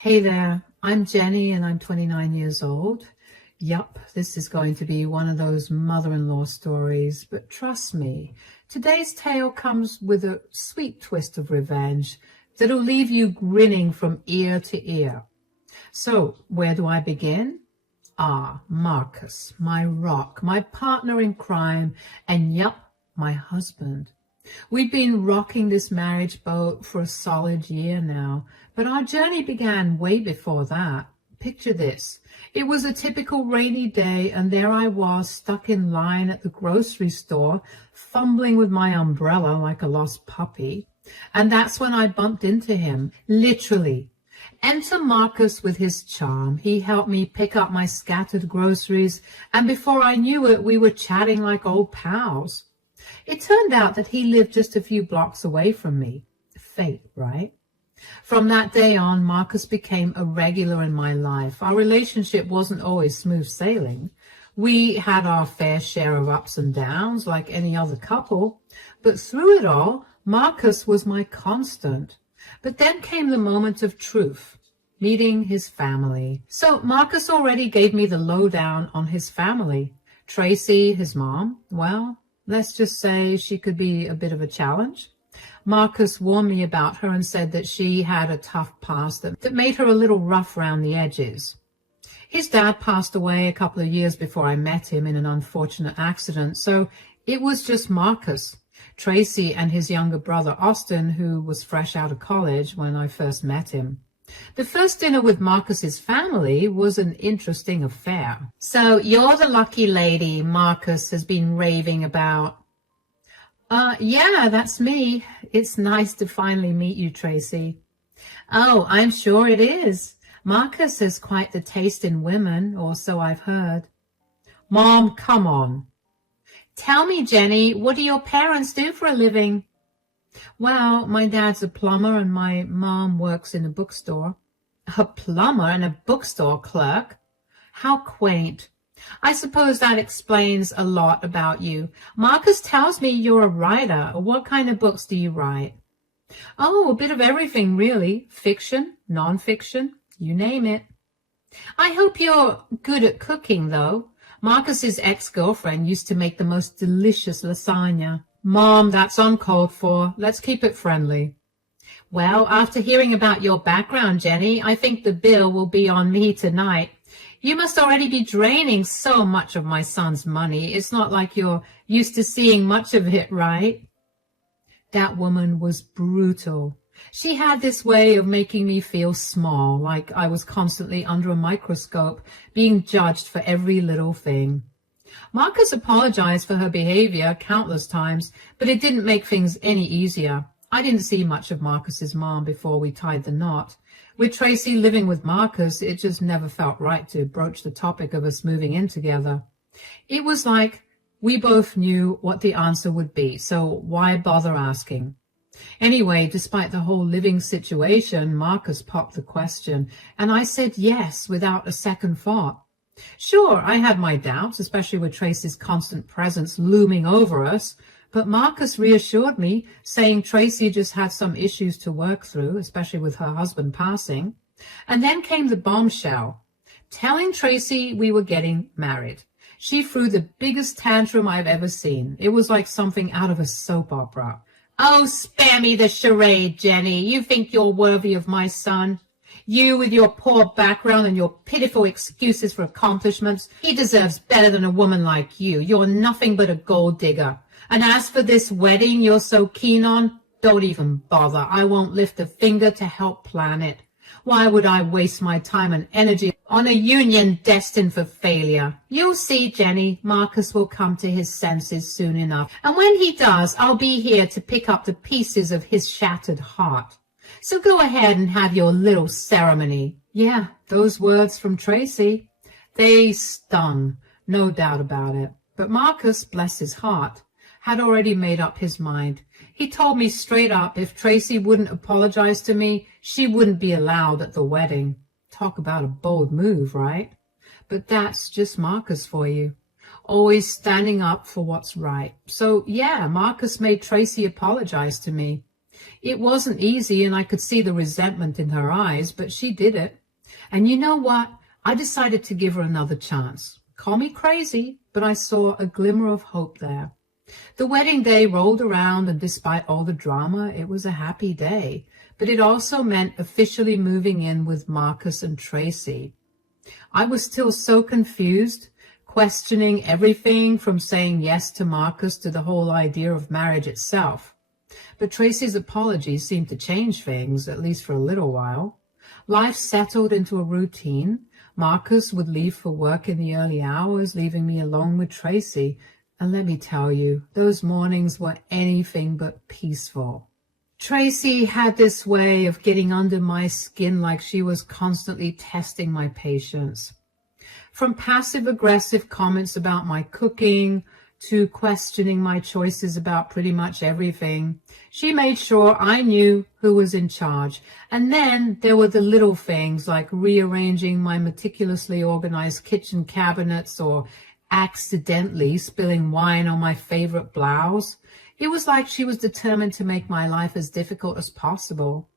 Hey there, I'm Jenny and I'm 29 years old. Yup, this is going to be one of those mother-in-law stories, but trust me, today's tale comes with a sweet twist of revenge that'll leave you grinning from ear to ear. So, where do I begin? Marcus, my rock, my partner in crime, and yup, my husband. We've been rocking this marriage boat for a solid year now, but our journey began way before that. Picture this. It was a typical rainy day, and there I was, stuck in line at the grocery store, fumbling with my umbrella like a lost puppy. And that's when I bumped into him, literally. Enter Marcus with his charm. He helped me pick up my scattered groceries, and before I knew it, we were chatting like old pals. It turned out that he lived just a few blocks away from me. Fate, right? From that day on, Marcus became a regular in my life. Our relationship wasn't always smooth sailing. We had our fair share of ups and downs like any other couple, but through it all, Marcus was my constant. But then came the moment of truth, meeting his family. So Marcus already gave me the lowdown on his family. Tracy, his mom, well, let's just say she could be a bit of a challenge. Marcus warned me about her and said that she had a tough past that made her a little rough around the edges. His dad passed away a couple of years before I met him in an unfortunate accident, so it was just Marcus, Tracy, and his younger brother Austin, who was fresh out of college when I first met him. The first dinner with Marcus's family was an interesting affair. So you're the lucky lady Marcus has been raving about. Yeah, that's me. It's nice to finally meet you, Tracy. Oh, I'm sure it is. Marcus has quite the taste in women, or so I've heard. Mom, come on. Tell me, Jenny, what do your parents do for a living? Well, my dad's a plumber and my mom works in a bookstore. A plumber and a bookstore clerk? How quaint. I suppose that explains a lot about you. Marcus tells me you're a writer. What kind of books do you write? Oh, a bit of everything, really. Fiction, non-fiction, you name it. I hope you're good at cooking, though. Marcus's ex-girlfriend used to make the most delicious lasagna. Mom, that's uncalled for. Let's keep it friendly. Well, after hearing about your background, Jenny, I think the bill will be on me tonight. You must already be draining so much of my son's money. It's not like you're used to seeing much of it, right? That woman was brutal. She had this way of making me feel small, like I was constantly under a microscope, being judged for every little thing. Marcus apologized for her behavior countless times, but it didn't make things any easier. I didn't see much of Marcus's mom before we tied the knot. With Tracy living with Marcus, it just never felt right to broach the topic of us moving in together. It was like we both knew what the answer would be, so why bother asking? Anyway, despite the whole living situation, Marcus popped the question, and I said yes without a second thought. Sure, I had my doubts, especially with Tracy's constant presence looming over us, but Marcus reassured me, saying Tracy just had some issues to work through, especially with her husband passing. And then came the bombshell, telling Tracy we were getting married. She threw the biggest tantrum I've ever seen. It was like something out of a soap opera. Oh, spare me the charade, Jenny. You think you're worthy of my son? You with your poor background and your pitiful excuses for accomplishments. He deserves better than a woman like you. You're nothing but a gold digger. And as for this wedding you're so keen on, don't even bother. I won't lift a finger to help plan it. Why would I waste my time and energy on a union destined for failure? You'll see, Jenny, Marcus will come to his senses soon enough. And when he does, I'll be here to pick up the pieces of his shattered heart. So go ahead and have your little ceremony. Yeah, those words from Tracy, they stung, no doubt about it. But Marcus, bless his heart, had already made up his mind. He told me straight up if Tracy wouldn't apologize to me, she wouldn't be allowed at the wedding. Talk about a bold move, right? But that's just Marcus for you. Always standing up for what's right. So, yeah, Marcus made Tracy apologize to me. It wasn't easy, and I could see the resentment in her eyes, but she did it. And you know what? I decided to give her another chance. Call me crazy, but I saw a glimmer of hope there. The wedding day rolled around, and despite all the drama, it was a happy day. But it also meant officially moving in with Marcus and Tracy. I was still so confused, questioning everything from saying yes to Marcus to the whole idea of marriage itself. But Tracy's apology seemed to change things, at least for a little while. Life settled into a routine. Marcus would leave for work in the early hours, leaving me alone with Tracy. And let me tell you, those mornings were anything but peaceful. Tracy had this way of getting under my skin, like she was constantly testing my patience. From passive-aggressive comments about my cooking to questioning my choices about pretty much everything, she made sure I knew who was in charge. And then there were the little things like rearranging my meticulously organized kitchen cabinets or accidentally spilling wine on my favorite blouse. It was like she was determined to make my life as difficult as possible.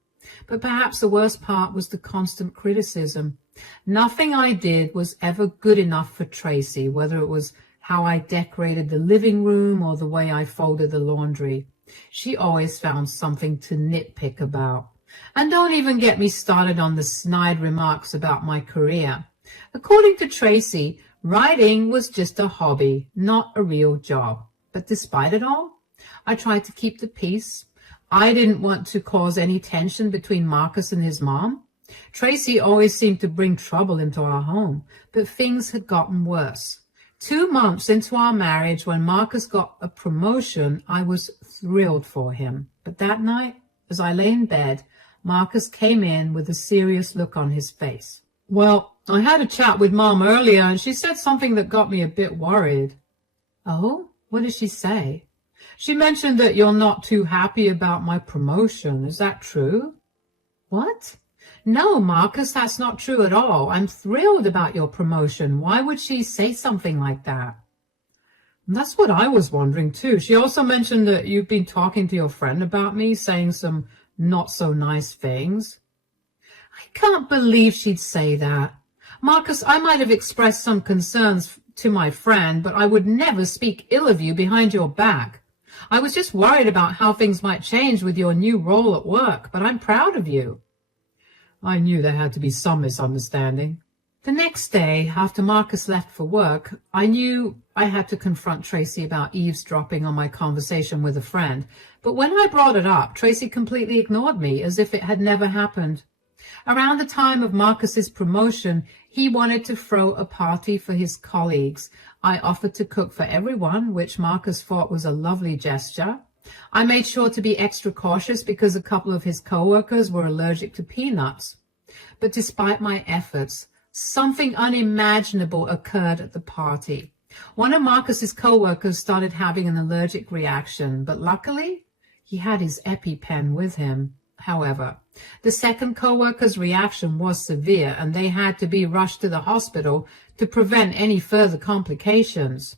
But perhaps the worst part was the constant criticism. Nothing I did was ever good enough for Tracy, whether it was how I decorated the living room or the way I folded the laundry. She always found something to nitpick about. And don't even get me started on the snide remarks about my career. According to Tracy, writing was just a hobby, not a real job. But despite it all, I tried to keep the peace. I didn't want to cause any tension between Marcus and his mom. Tracy always seemed to bring trouble into our home, but things had gotten worse. 2 months into our marriage, when Marcus got a promotion, I was thrilled for him. But that night, as I lay in bed, Marcus came in with a serious look on his face. Well, I had a chat with Mom earlier, and she said something that got me a bit worried. Oh, what did she say? She mentioned that you're not too happy about my promotion. Is that true? What? No, Marcus, that's not true at all. I'm thrilled about your promotion. Why would she say something like that? That's what I was wondering too. She also mentioned that you've been talking to your friend about me, saying some not so nice things. I can't believe she'd say that. Marcus, I might have expressed some concerns to my friend, but I would never speak ill of you behind your back. I was just worried about how things might change with your new role at work, but I'm proud of you. I knew there had to be some misunderstanding. The next day, after Marcus left for work, I knew I had to confront Tracy about eavesdropping on my conversation with a friend. But when I brought it up, Tracy completely ignored me, as if it had never happened. Around the time of Marcus's promotion, he wanted to throw a party for his colleagues. I offered to cook for everyone, which Marcus thought was a lovely gesture. I made sure to be extra cautious because a couple of his co-workers were allergic to peanuts. But despite my efforts, something unimaginable occurred at the party. One of Marcus's co-workers started having an allergic reaction, but luckily, he had his EpiPen with him. However, the second co-worker's reaction was severe, and they had to be rushed to the hospital to prevent any further complications.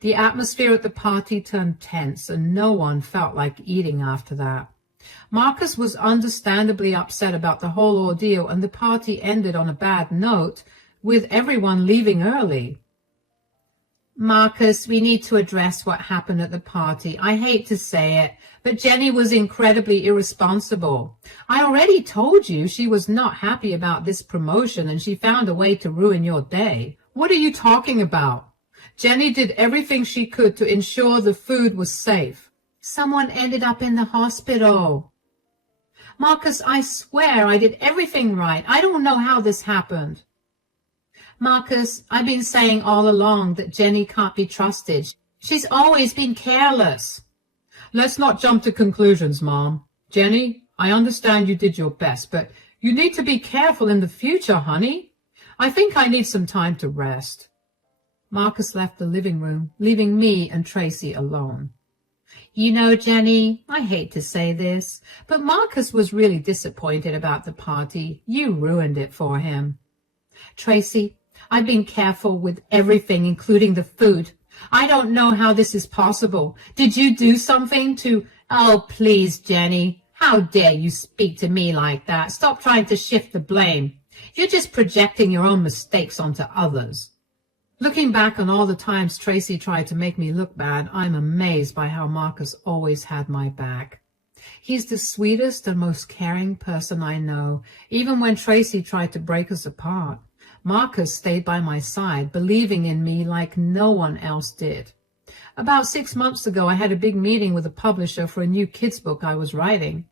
The atmosphere at the party turned tense, and no one felt like eating after that. Marcus was understandably upset about the whole ordeal, and the party ended on a bad note, with everyone leaving early. Marcus, we need to address what happened at the party. I hate to say it, but Jenny was incredibly irresponsible. I already told you she was not happy about this promotion, and she found a way to ruin your day. What are you talking about? Jenny did everything she could to ensure the food was safe. Someone ended up in the hospital. Marcus, I swear I did everything right. I don't know how this happened. Marcus, I've been saying all along that Jenny can't be trusted. She's always been careless. Let's not jump to conclusions, Mom. Jenny, I understand you did your best, but you need to be careful in the future, honey. I think I need some time to rest. Marcus left the living room, leaving me and Tracy alone. You know, Jenny, I hate to say this, but Marcus was really disappointed about the party. You ruined it for him. Tracy, I've been careful with everything, including the food. I don't know how this is possible. Did you do something to... Oh, please, Jenny. How dare you speak to me like that? Stop trying to shift the blame. You're just projecting your own mistakes onto others. Looking back on all the times Tracy tried to make me look bad, I'm amazed by how Marcus always had my back. He's the sweetest and most caring person I know. Even when Tracy tried to break us apart, Marcus stayed by my side, believing in me like no one else did. About 6 months ago, I had a big meeting with a publisher for a new kids book I was writing.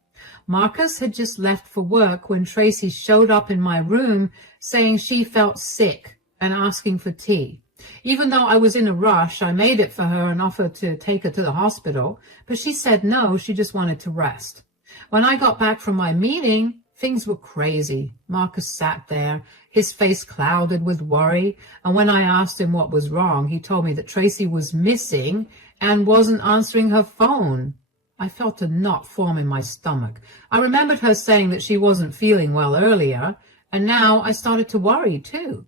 Marcus had just left for work when Tracy showed up in my room saying she felt sick and asking for tea. Even though I was in a rush, I made it for her and offered to take her to the hospital, but she said no, she just wanted to rest. When I got back from my meeting, things were crazy. Marcus sat there, his face clouded with worry, and when I asked him what was wrong, he told me that Tracy was missing and wasn't answering her phone. I felt a knot form in my stomach. I remembered her saying that she wasn't feeling well earlier, and now I started to worry too.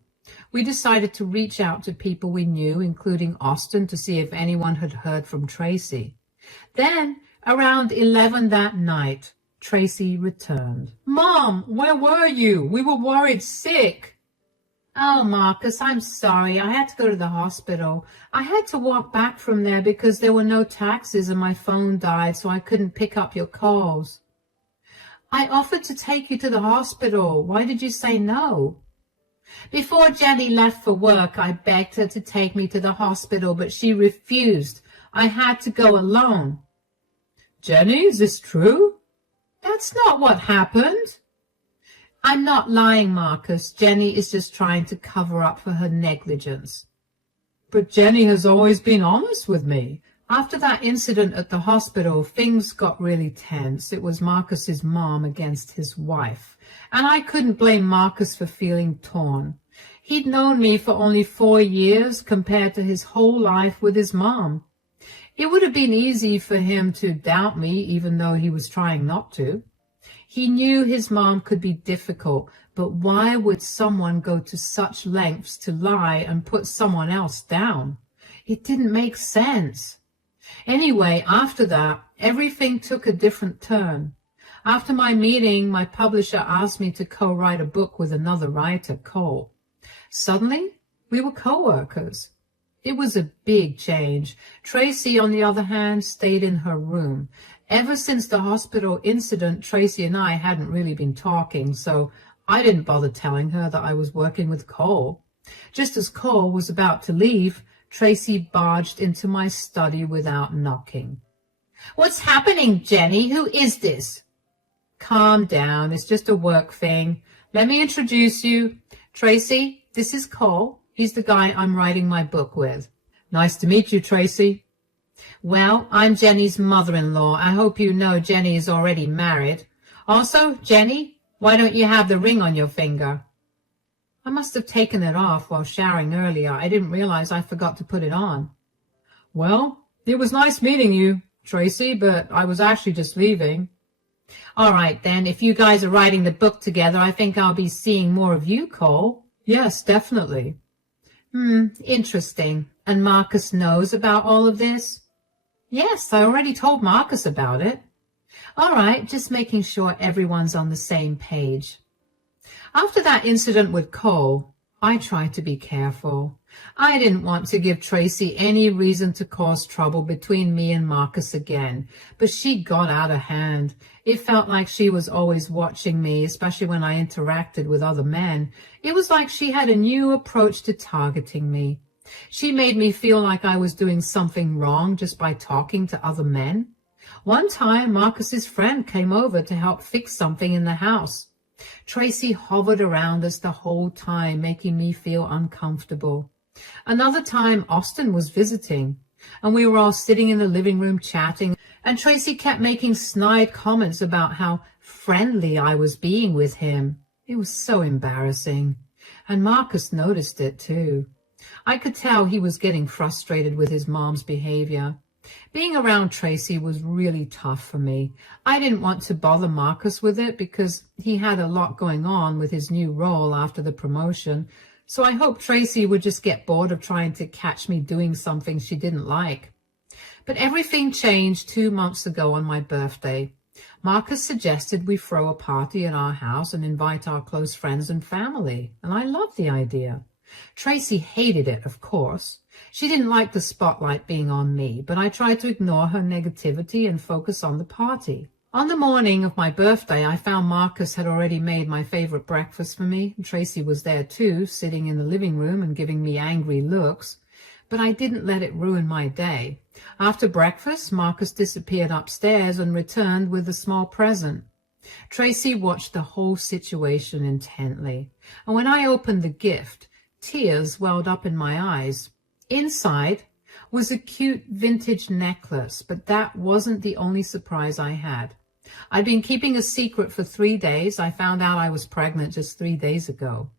We decided to reach out to people we knew, including Austin, to see if anyone had heard from Tracy. Then, around 11 that night, Tracy returned. "Mom, where were you? We were worried sick." "Oh, Marcus, I'm sorry. I had to go to the hospital. I had to walk back from there because there were no taxis and my phone died, so I couldn't pick up your calls." "I offered to take you to the hospital. Why did you say no?" "Before Jenny left for work, I begged her to take me to the hospital, but she refused. I had to go alone." "Jenny, is this true?" "That's not what happened." "I'm not lying, Marcus. Jenny is just trying to cover up for her negligence." "But Jenny has always been honest with me." After that incident at the hospital, things got really tense. It was Marcus's mom against his wife, and I couldn't blame Marcus for feeling torn. He'd known me for only 4 years compared to his whole life with his mom. It would have been easy for him to doubt me, even though he was trying not to. He knew his mom could be difficult, but why would someone go to such lengths to lie and put someone else down? It didn't make sense. Anyway, after that, everything took a different turn. After my meeting, my publisher asked me to co-write a book with another writer, Cole. Suddenly, we were co-workers. It was a big change. Tracy, on the other hand, stayed in her room. Ever since the hospital incident, Tracy and I hadn't really been talking, so I didn't bother telling her that I was working with Cole. Just as Cole was about to leave, Tracy barged into my study without knocking. "What's happening, Jenny? Who is this?" "Calm down. It's just a work thing. Let me introduce you. Tracy, this is Cole. He's the guy I'm writing my book with." "Nice to meet you, Tracy." "Well, I'm Jenny's mother-in-law. I hope you know Jenny is already married. Also, Jenny, why don't you have the ring on your finger?" I must have taken it off while showering earlier. I didn't realize I forgot to put it on. "Well, it was nice meeting you, Tracy, but I was actually just leaving." "All right, then. If you guys are writing the book together, I think I'll be seeing more of you, Cole." "Yes, definitely." Interesting. And Marcus knows about all of this?" "Yes, I already told Marcus about it." "All right, just making sure everyone's on the same page." After that incident with Cole, I tried to be careful. I didn't want to give Tracy any reason to cause trouble between me and Marcus again, but she got out of hand. It felt like she was always watching me, especially when I interacted with other men. It was like she had a new approach to targeting me. She made me feel like I was doing something wrong just by talking to other men. One time, Marcus's friend came over to help fix something in the house. Tracy hovered around us the whole time, making me feel uncomfortable. Another time, Austin was visiting, and we were all sitting in the living room chatting, and Tracy kept making snide comments about how friendly I was being with him. It was so embarrassing, and Marcus noticed it too. I could tell he was getting frustrated with his mom's behavior. Being around Tracy was really tough for me. I didn't want to bother Marcus with it because he had a lot going on with his new role after the promotion, so I hoped Tracy would just get bored of trying to catch me doing something she didn't like. But everything changed 2 months ago on my birthday. Marcus suggested we throw a party at our house and invite our close friends and family, and I loved the idea. Tracy hated it, of course. She didn't like the spotlight being on me, but I tried to ignore her negativity and focus on the party. On the morning of my birthday, I found Marcus had already made my favorite breakfast for me. Tracy was there too, sitting in the living room and giving me angry looks. But I didn't let it ruin my day. After breakfast, Marcus disappeared upstairs and returned with a small present. Tracy watched the whole situation intently, and when I opened the gift, tears welled up in my eyes. Inside was a cute vintage necklace, but that wasn't the only surprise I had. I'd been keeping a secret for 3 days. I found out I was pregnant just 3 days ago.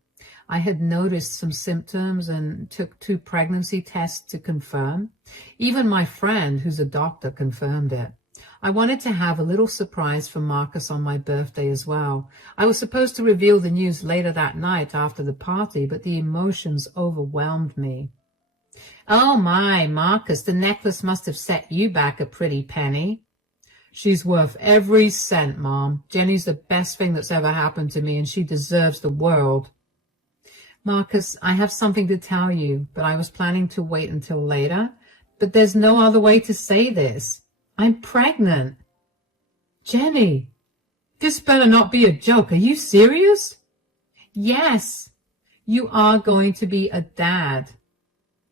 I had noticed some symptoms and took 2 pregnancy tests to confirm. Even my friend, who's a doctor, confirmed it. I wanted to have a little surprise for Marcus on my birthday as well. I was supposed to reveal the news later that night after the party, but the emotions overwhelmed me. Oh my, Marcus, the necklace must have set you back a pretty penny. She's worth every cent, Mom. Jenny's the best thing that's ever happened to me, and she deserves the world. Marcus, I have something to tell you, but I was planning to wait until later. But there's no other way to say this. I'm pregnant. Jenny, this better not be a joke. Are you serious? Yes, you are going to be a dad.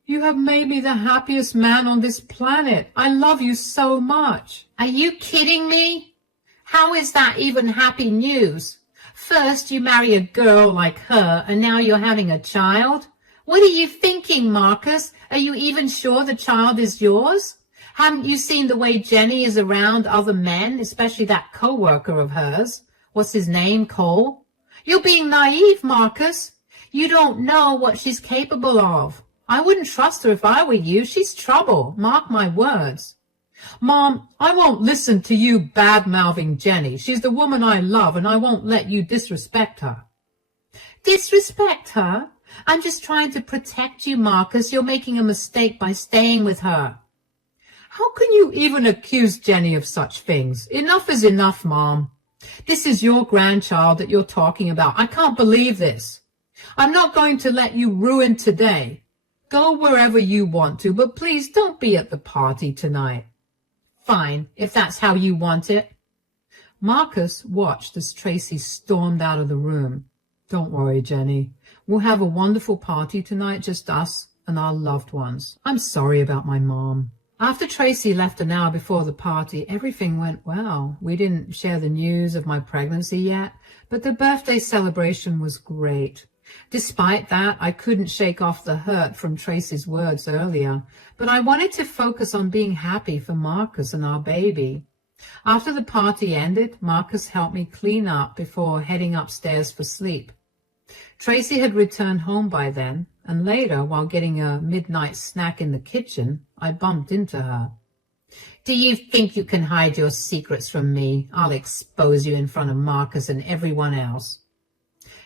You have made me the happiest man on this planet. I love you so much. Are you kidding me? How is that even happy news? First you marry a girl like her, and now you're having a child? What are you thinking, Marcus? Are you even sure the child is yours? Haven't you seen the way Jenny is around other men, especially that co-worker of hers? What's his name, Cole? You're being naive, Marcus. You don't know what she's capable of. I wouldn't trust her if I were you. She's trouble. Mark my words. Mom, I won't listen to you bad-mouthing Jenny. She's the woman I love, and I won't let you disrespect her. Disrespect her? I'm just trying to protect you, Marcus. You're making a mistake by staying with her. How can you even accuse Jenny of such things? Enough is enough, Mom. This is your grandchild that you're talking about. I can't believe this. I'm not going to let you ruin today. Go wherever you want to, but please don't be at the party tonight. Fine, if that's how you want it. Marcus watched as Tracy stormed out of the room. Don't worry, Jenny. We'll have a wonderful party tonight, just us and our loved ones. I'm sorry about my mom. After Tracy left an hour before the party, everything went well. We didn't share the news of my pregnancy yet, but the birthday celebration was great. Despite that, I couldn't shake off the hurt from Tracy's words earlier, but I wanted to focus on being happy for Marcus and our baby. After the party ended, Marcus helped me clean up before heading upstairs for sleep. Tracy had returned home by then, and later, while getting a midnight snack in the kitchen, I bumped into her. Do you think you can hide your secrets from me? I'll expose you in front of Marcus and everyone else.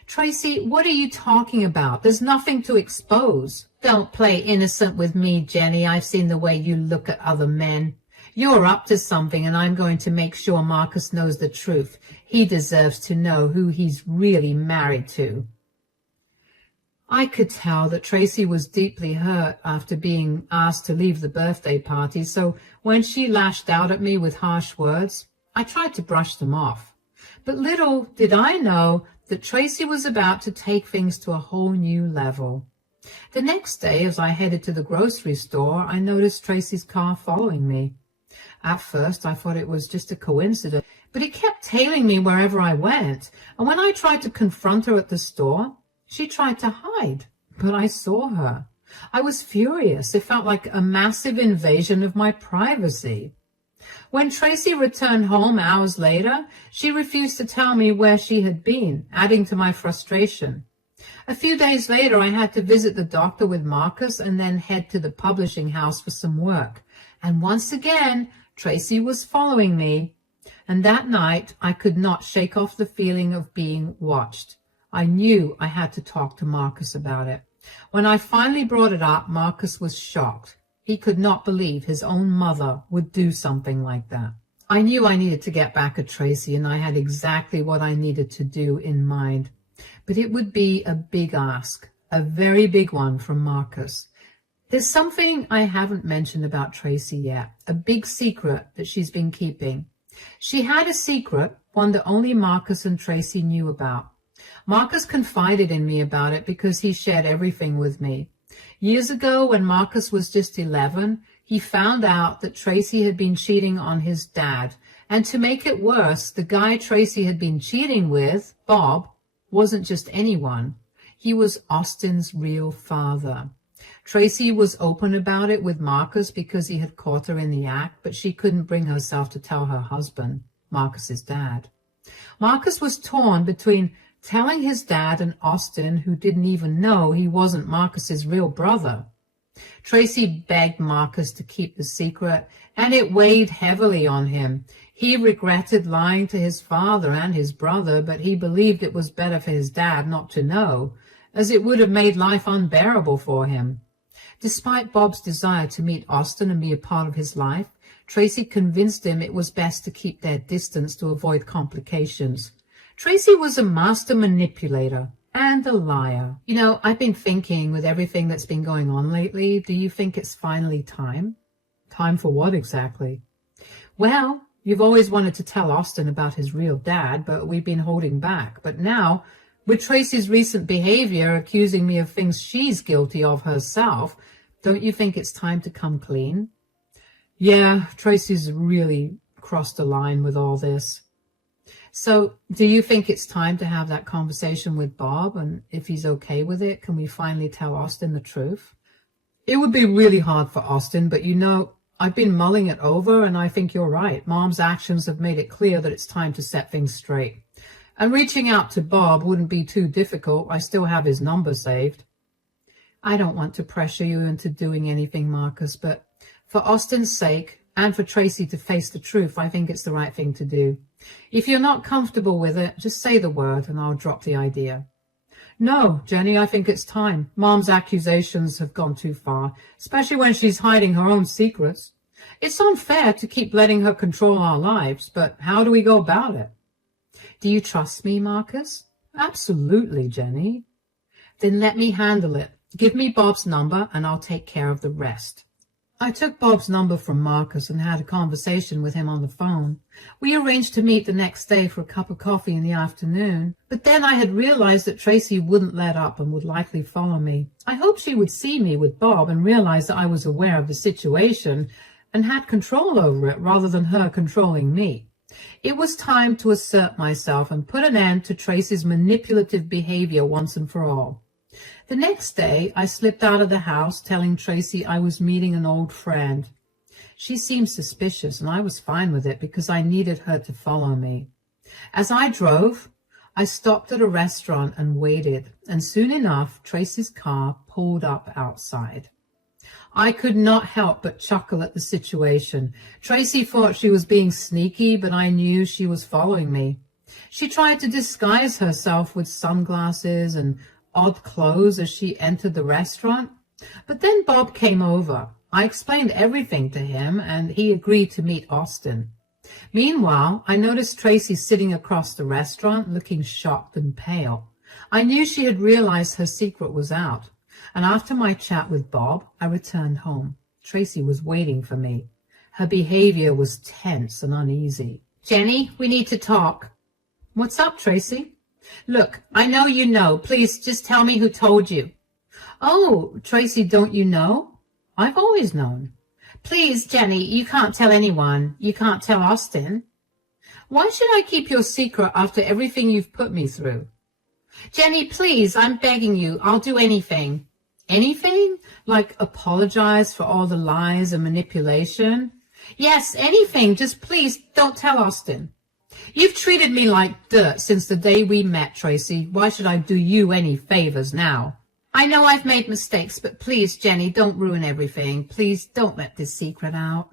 Tracy, what are you talking about? There's nothing to expose. Don't play innocent with me, Jenny. I've seen the way you look at other men. You're up to something, and I'm going to make sure Marcus knows the truth. He deserves to know who he's really married to. I could tell that Tracy was deeply hurt after being asked to leave the birthday party, so when she lashed out at me with harsh words, I tried to brush them off. But little did I know that Tracy was about to take things to a whole new level. The next day, as I headed to the grocery store, I noticed Tracy's car following me. At first, I thought it was just a coincidence, but it kept tailing me wherever I went, and when I tried to confront her at the store, she tried to hide, but I saw her. I was furious. It felt like a massive invasion of my privacy. When Tracy returned home hours later, she refused to tell me where she had been, adding to my frustration. A few days later, I had to visit the doctor with Marcus and then head to the publishing house for some work. And once again, Tracy was following me. And that night, I could not shake off the feeling of being watched. I knew I had to talk to Marcus about it. When I finally brought it up, Marcus was shocked. He could not believe his own mother would do something like that. I knew I needed to get back at Tracy, and I had exactly what I needed to do in mind. But it would be a big ask, a very big one from Marcus. There's something I haven't mentioned about Tracy yet, a big secret that she's been keeping. She had a secret, one that only Marcus and Tracy knew about. Marcus confided in me about it because he shared everything with me. Years ago, when Marcus was just 11, he found out that Tracy had been cheating on his dad. And to make it worse, the guy Tracy had been cheating with, Bob, wasn't just anyone. He was Austin's real father. Tracy was open about it with Marcus because he had caught her in the act, but she couldn't bring herself to tell her husband, Marcus's dad. Marcus was torn between telling his dad and Austin, who didn't even know he wasn't Marcus's real brother. Tracy begged Marcus to keep the secret, and it weighed heavily on him. He regretted lying to his father and his brother, but he believed it was better for his dad not to know, as it would have made life unbearable for him. Despite Bob's desire to meet Austin and be a part of his life, Tracy convinced him it was best to keep their distance to avoid complications. Tracy was a master manipulator and a liar. You know, I've been thinking, with everything that's been going on lately, do you think it's finally time? Time for what exactly? Well, you've always wanted to tell Austin about his real dad, but we've been holding back. But now, with Tracy's recent behavior accusing me of things she's guilty of herself, don't you think it's time to come clean? Yeah, Tracy's really crossed the line with all this. So do you think it's time to have that conversation with Bob? And if he's okay with it, can we finally tell Austin the truth? It would be really hard for Austin, but you know, I've been mulling it over, and I think you're right. Mom's actions have made it clear that it's time to set things straight. And reaching out to Bob wouldn't be too difficult. I still have his number saved. I don't want to pressure you into doing anything, Marcus, but for Austin's sake and for Tracy to face the truth, I think it's the right thing to do. If you're not comfortable with it, just say the word and I'll drop the idea. No, Jenny, I think it's time. Mom's accusations have gone too far, especially when she's hiding her own secrets. It's unfair to keep letting her control our lives, but how do we go about it? Do you trust me, Marcus? Absolutely, Jenny. Then let me handle it. Give me Bob's number and I'll take care of the rest. I took Bob's number from Marcus and had a conversation with him on the phone. We arranged to meet the next day for a cup of coffee in the afternoon, but then I had realized that Tracy wouldn't let up and would likely follow me. I hoped she would see me with Bob and realize that I was aware of the situation and had control over it rather than her controlling me. It was time to assert myself and put an end to Tracy's manipulative behavior once and for all. The next day, I slipped out of the house telling Tracy I was meeting an old friend. She seemed suspicious, and I was fine with it because I needed her to follow me. As I drove, I stopped at a restaurant and waited, and soon enough, Tracy's car pulled up outside. I could not help but chuckle at the situation. Tracy thought she was being sneaky, but I knew she was following me. She tried to disguise herself with sunglasses and odd clothes as she entered the restaurant. But then Bob came over. I explained everything to him, and he agreed to meet Austin. Meanwhile, I noticed Tracy sitting across the restaurant, looking shocked and pale. I knew she had realized her secret was out, and after my chat with Bob, I returned home. Tracy was waiting for me. Her behavior was tense and uneasy. Jenny, we need to talk. What's up, Tracy? Look, I know you know. Please just tell me who told you. Oh, Tracy, don't you know? I've always known. Please, Jenny, you can't tell anyone. You can't tell Austin. Why should I keep your secret after everything you've put me through? Jenny, please, I'm begging you. I'll do anything. Anything? Like apologize for all the lies and manipulation? Yes, anything. Just please don't tell Austin. You've treated me like dirt since the day we met, Tracy. Why should I do you any favors now? I know I've made mistakes, but please, Jenny, don't ruin everything. Please don't let this secret out.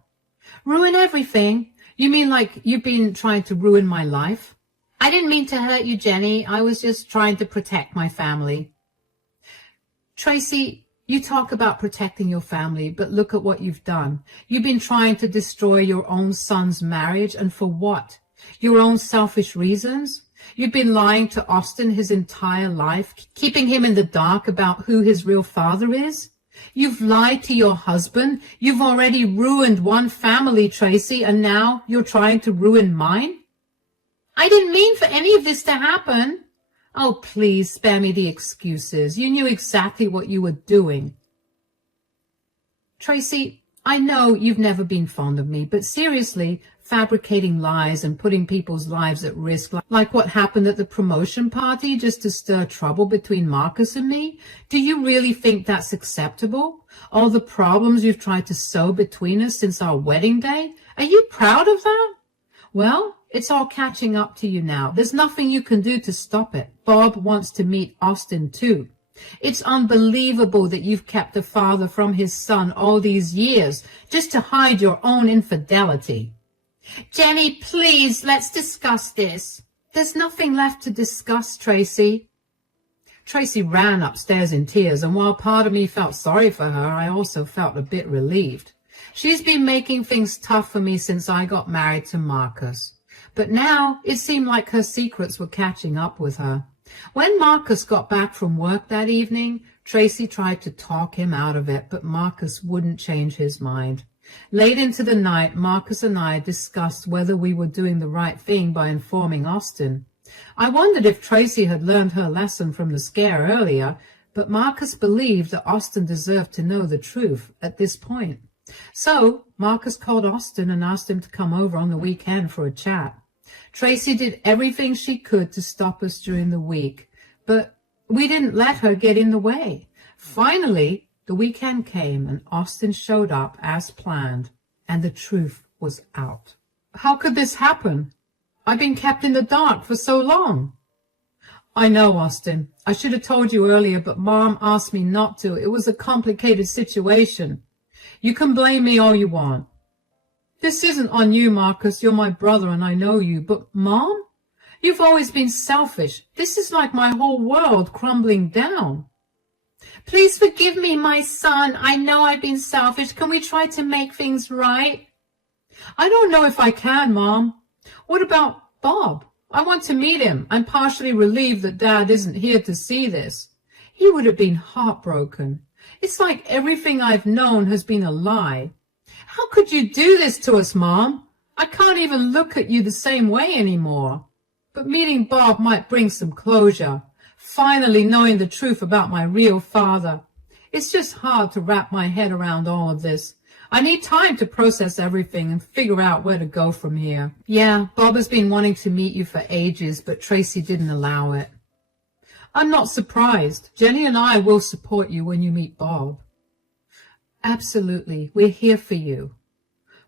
Ruin everything? You mean like you've been trying to ruin my life? I didn't mean to hurt you, Jenny. I was just trying to protect my family. Tracy, You talk about protecting your family, but look at what you've done. You've been trying to destroy your own son's marriage, and for what? Your own selfish reasons? You've been lying to Austin his entire life, keeping him in the dark about who his real father is? You've lied to your husband. You've already ruined one family, Tracy, and now you're trying to ruin mine? I didn't mean for any of this to happen. Oh, please spare me the excuses. You knew exactly what you were doing. Tracy, I know you've never been fond of me, but seriously, fabricating lies and putting people's lives at risk, like what happened at the promotion party just to stir trouble between Marcus and me, do you really think that's acceptable? All the problems you've tried to sow between us since our wedding day? Are you proud of that? Well, it's all catching up to you now. There's nothing you can do to stop it. Bob wants to meet Austin too. It's unbelievable that you've kept the father from his son all these years just to hide your own infidelity. Jenny, please, let's discuss this. There's nothing left to discuss, Tracy. Tracy ran upstairs in tears, and while part of me felt sorry for her, I also felt a bit relieved. She's been making things tough for me since I got married to Marcus. But now it seemed like her secrets were catching up with her. When Marcus got back from work that evening, Tracy tried to talk him out of it, but Marcus wouldn't change his mind. Late into the night, Marcus and I discussed whether we were doing the right thing by informing Austin. I wondered if Tracy had learned her lesson from the scare earlier, but Marcus believed that Austin deserved to know the truth at this point. So Marcus called Austin and asked him to come over on the weekend for a chat. Tracy did everything she could to stop us during the week, but we didn't let her get in the way. Finally, the weekend came and Austin showed up as planned, and the truth was out. How could this happen? I've been kept in the dark for so long. I know, Austin. I should have told you earlier, but Mom asked me not to. It was a complicated situation. You can blame me all you want. This isn't on you, Marcus. You're my brother and I know you. But, Mom, you've always been selfish. This is like my whole world crumbling down. Please forgive me, my son. I know I've been selfish. Can we try to make things right? I don't know if I can, Mom. What about Bob? I want to meet him. I'm partially relieved that Dad isn't here to see this. He would have been heartbroken. It's like everything I've known has been a lie. How could you do this to us, Mom? I can't even look at you the same way anymore. But meeting Bob might bring some closure. Finally knowing the truth about my real father. It's just hard to wrap my head around all of this. I need time to process everything and figure out where to go from here. Yeah, Bob has been wanting to meet you for ages, but Tracy didn't allow it. I'm not surprised. Jenny and I will support you when you meet Bob. Absolutely. We're here for you.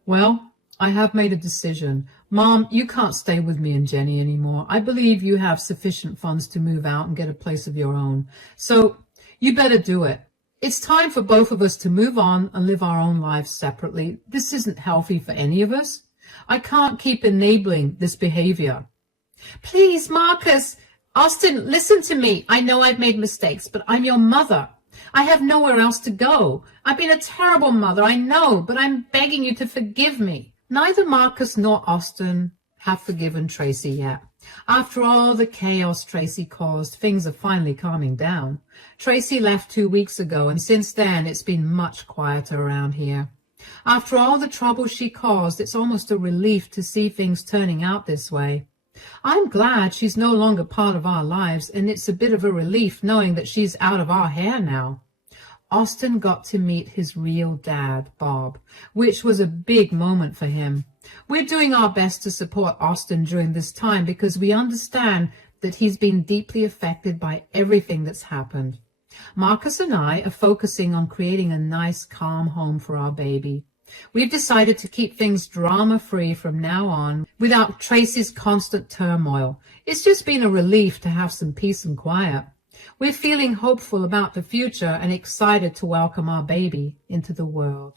Well, I have made a decision. Mom, you can't stay with me and Jenny anymore. I believe you have sufficient funds to move out and get a place of your own. So you better do it. It's time for both of us to move on and live our own lives separately. This isn't healthy for any of us. I can't keep enabling this behavior. Please, Marcus. Austin, listen to me. I know I've made mistakes, but I'm your mother. I have nowhere else to go. I've been a terrible mother, I know, but I'm begging you to forgive me. Neither Marcus nor Austin have forgiven Tracy yet. After all the chaos Tracy caused, things are finally calming down. Tracy left 2 weeks ago, and since then it's been much quieter around here. After all the trouble she caused, it's almost a relief to see things turning out this way. I'm glad she's no longer part of our lives, and it's a bit of a relief knowing that she's out of our hair now. Austin got to meet his real dad, Bob, which was a big moment for him. We're doing our best to support Austin during this time because we understand that he's been deeply affected by everything that's happened. Marcus and I are focusing on creating a nice, calm home for our baby. We've decided to keep things drama-free from now on without Tracy's constant turmoil. It's just been a relief to have some peace and quiet. We're feeling hopeful about the future and excited to welcome our baby into the world.